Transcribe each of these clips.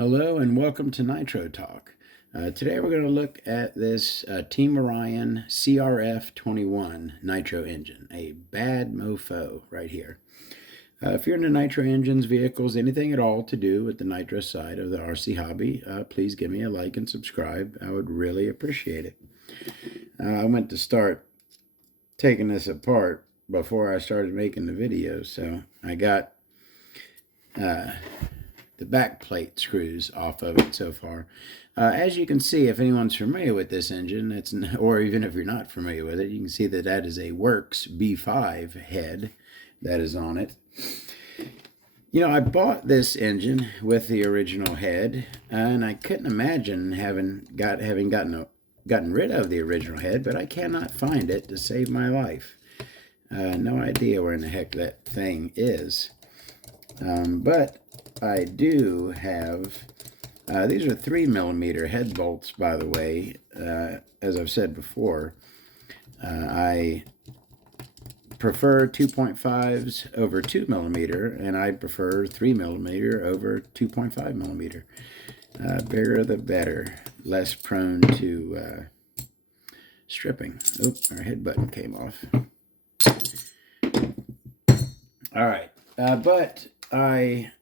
Hello and welcome to Nitro Talk. Today we're going to look at this Team Orion CRF 21 nitro engine, a bad mofo right here. If you're into nitro engines, vehicles, anything at all to do with the nitro side of the RC hobby, please give me a like and subscribe. I would really appreciate it. I went to start taking this apart before I started making the video, so I got the back plate screws off of it so far. As you can see, if anyone's familiar with this engine, or even if you're not familiar with it, you can see that that is a Works B5 head that is on it. You know, I bought this engine with the original head, and I couldn't imagine having gotten rid of the original head, but I cannot find it to save my life. No idea where in the heck that thing is. But I do have, these are 3mm head bolts, by the way. As I've said before, I prefer 2.5s over 2mm, and I prefer 3mm over 2.5mm. Bigger the better, less prone to stripping. Oops, our head button came off. All right, but I,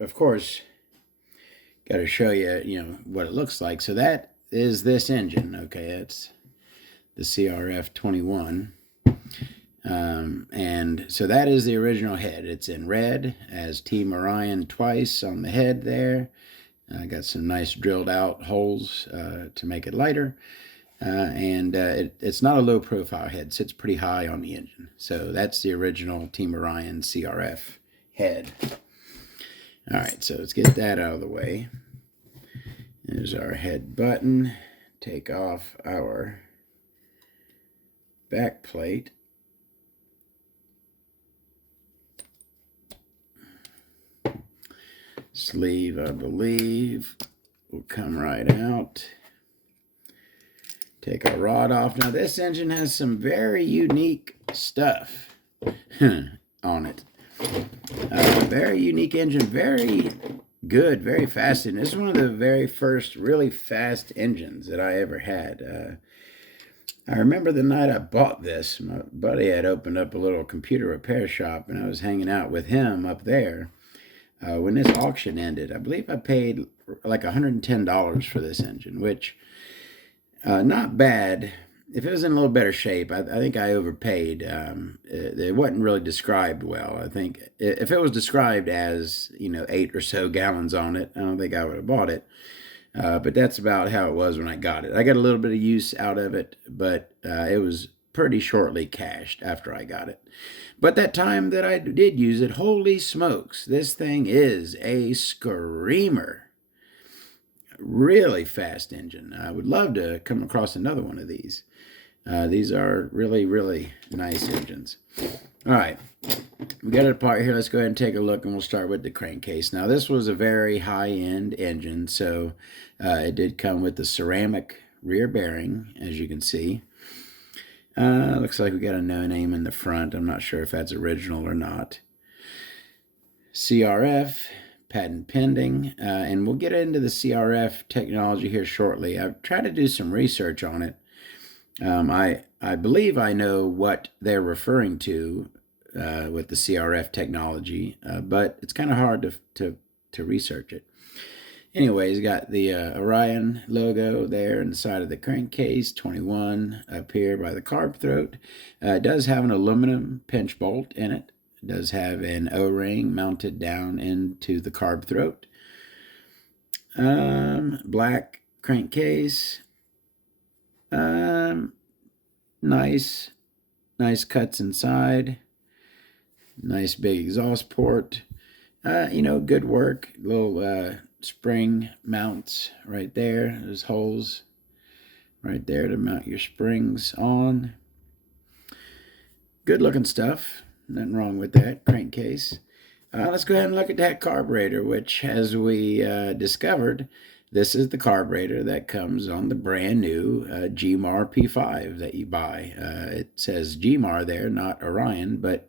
of course, got to show you, what it looks like. So that is this engine. Okay, it's the CRF 21. And so that is the original head. It's in red, as Team Orion twice on the head there. I got some nice drilled out holes to make it lighter. It's not a low profile head. It sits pretty high on the engine. So that's the original Team Orion CRF head. All right, so let's get that out of the way. There's our head button. Take off our back plate. Sleeve, I believe, will come right out. Take our rod off. Now, this engine has some very unique stuff on it. Very unique engine, very good, very fast. And this is one of the very first really fast engines that I ever had. I remember the night I bought this, my buddy had opened up a little computer repair shop, and I was hanging out with him up there. When this auction ended, I believe I paid like $110 for this engine, which, not bad. If it was in a little better shape, I think I overpaid. It wasn't really described well. I think if it was described as, 8 or so gallons on it, I don't think I would have bought it. But that's about how it was when I got it. I got a little bit of use out of it, but it was pretty shortly cashed after I got it. But that time that I did use it, holy smokes, this thing is a screamer. Really fast engine. I would love to come across another one of these. These are really, really nice engines. All right, we got it apart here. Let's go ahead and take a look, and we'll start with the crankcase. Now, this was a very high-end engine, so it did come with the ceramic rear bearing, as you can see. Looks like we got a no name in the front. I'm not sure if that's original or not. CRF, patent pending, and we'll get into the CRF technology here shortly. I've tried to do some research on it. I believe I know what they're referring to with the CRF technology, but it's kind of hard to research it. Anyways, got the Orion logo there inside of the crankcase, 21 up here by the carb throat. It does have an aluminum pinch bolt in it. It does have an O-ring mounted down into the carb throat. Black crankcase. Nice cuts inside. Nice big exhaust port. Good work. Little spring mounts right there. There's holes right there to mount your springs on. Good looking stuff. Nothing wrong with that crankcase. Let's go ahead and look at that carburetor, which, as we discovered, this is the carburetor that comes on the brand new GMAR P5 that you buy. It says GMAR there, not Orion, but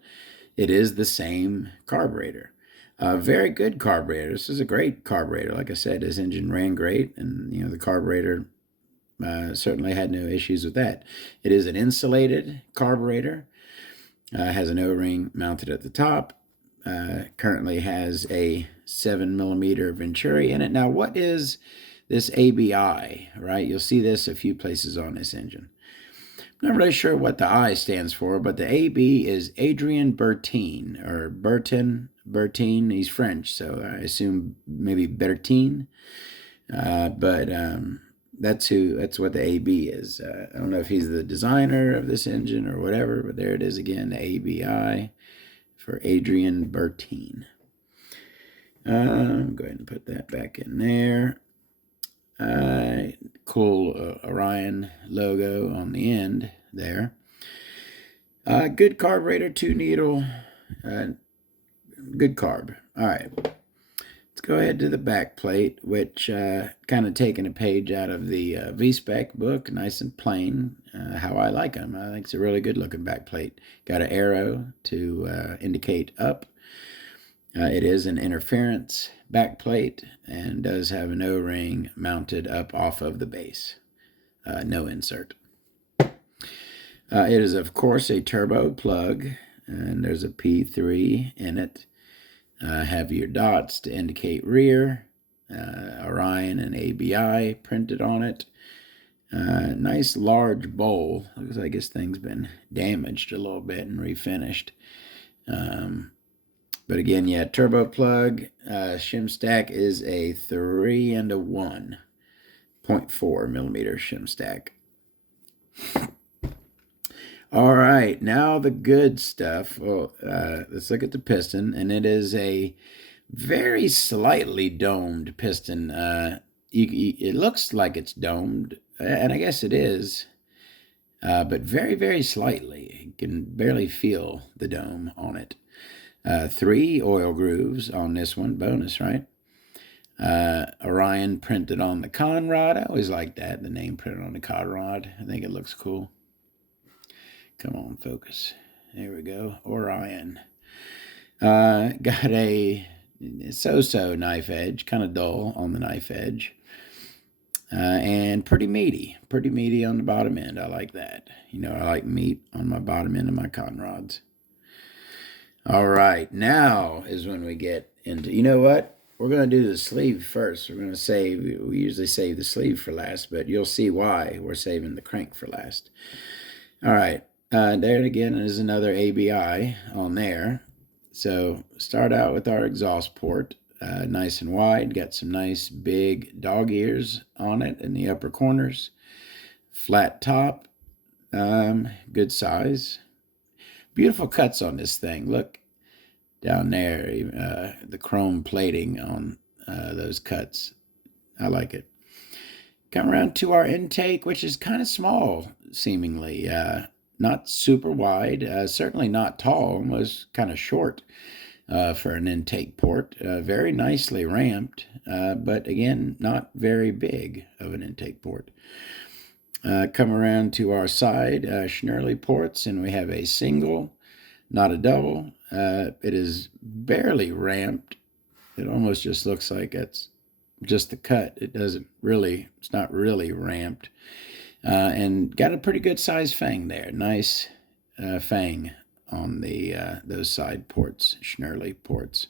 it is the same carburetor. Very good carburetor. This is a great carburetor. Like I said, this engine ran great, and the carburetor certainly had no issues with that. It is an insulated carburetor. Has an O-ring mounted at the top. Currently has a 7mm Venturi in it. Now, what is this ABI, right? You'll see this a few places on this engine. I'm not really sure what the I stands for, but the AB is Adrien Bertin, or Bertin. He's French, so I assume maybe Bertin. But that's what the AB is. I don't know if he's the designer of this engine or whatever, but there it is again, the ABI for Adrien Bertin. Go ahead and put that back in there. Cool Orion logo on the end there. Good carburetor, 2-needle, good carb. All right, let's go ahead to the back plate, which kind of taking a page out of the V-Spec book, nice and plain, how I like them. I think it's a really good looking back plate. Got an arrow to indicate up. It is an interference back plate and does have an O-ring mounted up off of the base. No insert. It is, of course, a turbo plug, and there's a P3 in it. Have your dots to indicate rear. Orion and ABI printed on it. Nice large bowl. Looks like this thing's been damaged a little bit and refinished. But again, yeah, turbo plug. Shim stack is a 3-1, 0.4mm shim stack. All right, now the good stuff. Well, let's look at the piston, and it is a very slightly domed piston. It looks like it's domed, and I guess it is, but very, very slightly. You can barely feel the dome on it. 3 oil grooves on this one, bonus, right? Orion printed on the conrod. I always like that, the name printed on the conrod. I think it looks cool. Come on, focus. There we go, Orion. Got a so-so knife edge, kind of dull on the knife edge. And pretty meaty on the bottom end. I like that. I like meat on my bottom end of my conrods. All right, now is when we get into, what? We're going to do the sleeve first. We're going to we usually save the sleeve for last, but you'll see why we're saving the crank for last. All right, there again is another ABI on there. So start out with our exhaust port, nice and wide. Got some nice big dog ears on it in the upper corners. Flat top, good size. Beautiful cuts on this thing. Look down there, the chrome plating on those cuts. I like it. Come around to our intake, which is kind of small, seemingly. Not super wide, certainly not tall, almost kind of short for an intake port. Very nicely ramped, but again, not very big of an intake port. Come around to our side Schnurley ports, and we have a single, not a double. It is barely ramped. It almost just looks like it's just the cut. It's not really ramped. And got a pretty good size fang there. Nice fang on those side ports, Schnurley ports.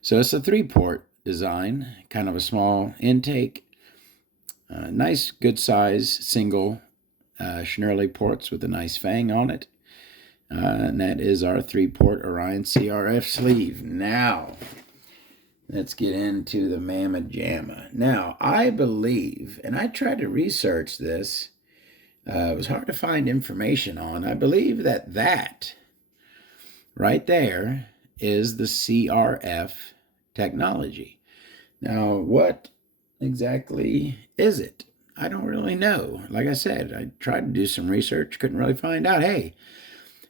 So it's a 3-port design, kind of a small intake. Nice, good size, single Schnurley ports with a nice fang on it. And that is our 3-port Orion CRF sleeve. Now, let's get into the Mamma Jamma. Now, I believe, and I tried to research this, it was hard to find information on. I believe that right there is the CRF technology. Now, what exactly is it? I don't really know. Like I said, I tried to do some research, couldn't really find out. Hey,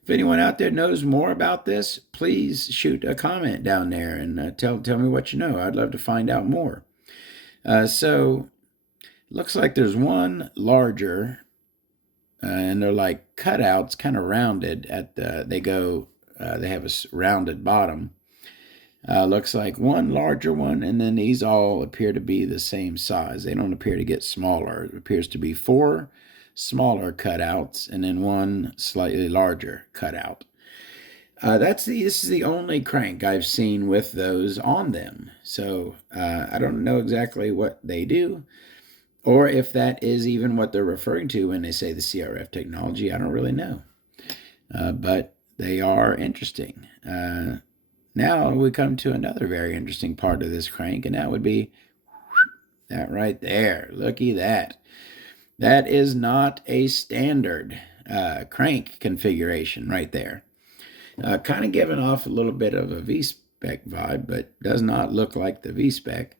if anyone out there knows more about this, please shoot a comment down there and tell me what you know. I'd love to find out more. So, looks like there's one larger, and they're like cutouts, kind of rounded at they have a rounded bottom. Looks like one larger one, and then these all appear to be the same size. They don't appear to get smaller. It appears to be 4 smaller cutouts and then 1 slightly larger cutout. This is the only crank I've seen with those on them. So I don't know exactly what they do, or if that is even what they're referring to when they say the CRF technology. I don't really know. But they are interesting. Now we come to another very interesting part of this crank, and that would be that right there. Looky that. That is not a standard crank configuration right there. Kind of giving off a little bit of a V-spec vibe, but does not look like the V-spec.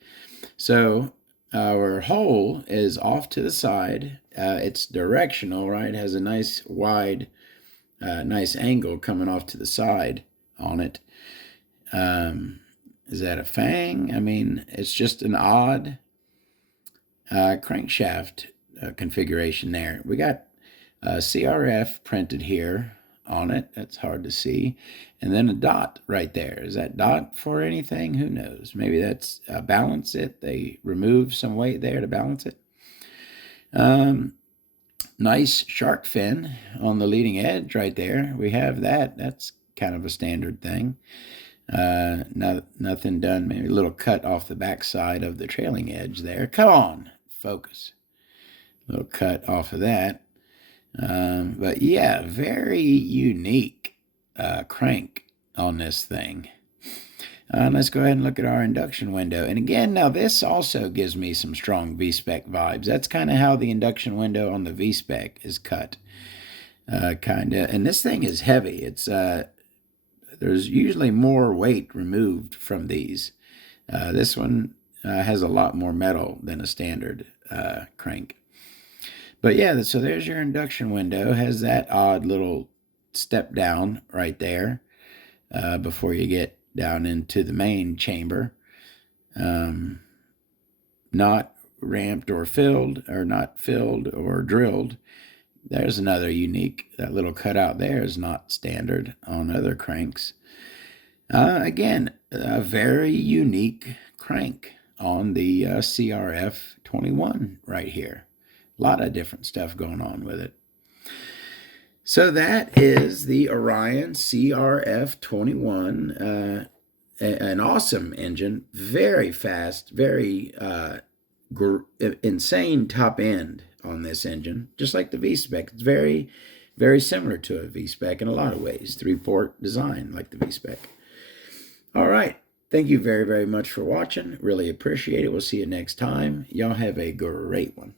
So our hole is off to the side. It's directional, right? It has a nice wide, nice angle coming off to the side on it. Is that a fang? I mean, it's just an odd crankshaft configuration there. We got CRF printed here on it. That's hard to see. And then a dot right there. Is that dot for anything? Who knows? Maybe that's balance it. They remove some weight there to balance it. Nice shark fin on the leading edge right there. We have that. That's kind of a standard thing. Nothing done. Maybe a little cut off the back side of the trailing edge there. Come on, focus. A little cut off of that. But yeah, very unique crank on this thing. Let's go ahead and look at our induction window. And again, now this also gives me some strong V-spec vibes. That's kind of how the induction window on the V-spec is cut. And this thing is heavy. It's there's usually more weight removed from these. This one has a lot more metal than a standard crank. But yeah, so there's your induction window. Has that odd little step down right there before you get down into the main chamber. Not ramped or filled, or not filled or drilled. There's another unique, that little cutout there is not standard on other cranks. Again, a very unique crank on the CRF 21 right here. A lot of different stuff going on with it. So that is the Orion CRF 21, an awesome engine, very fast, very insane top end on this engine, just like the V-spec. It's very, very similar to a V-spec in a lot of ways. 3-port design like the V-spec. All right. Thank you very, very much for watching. Really appreciate it. We'll see you next time. Y'all have a great one.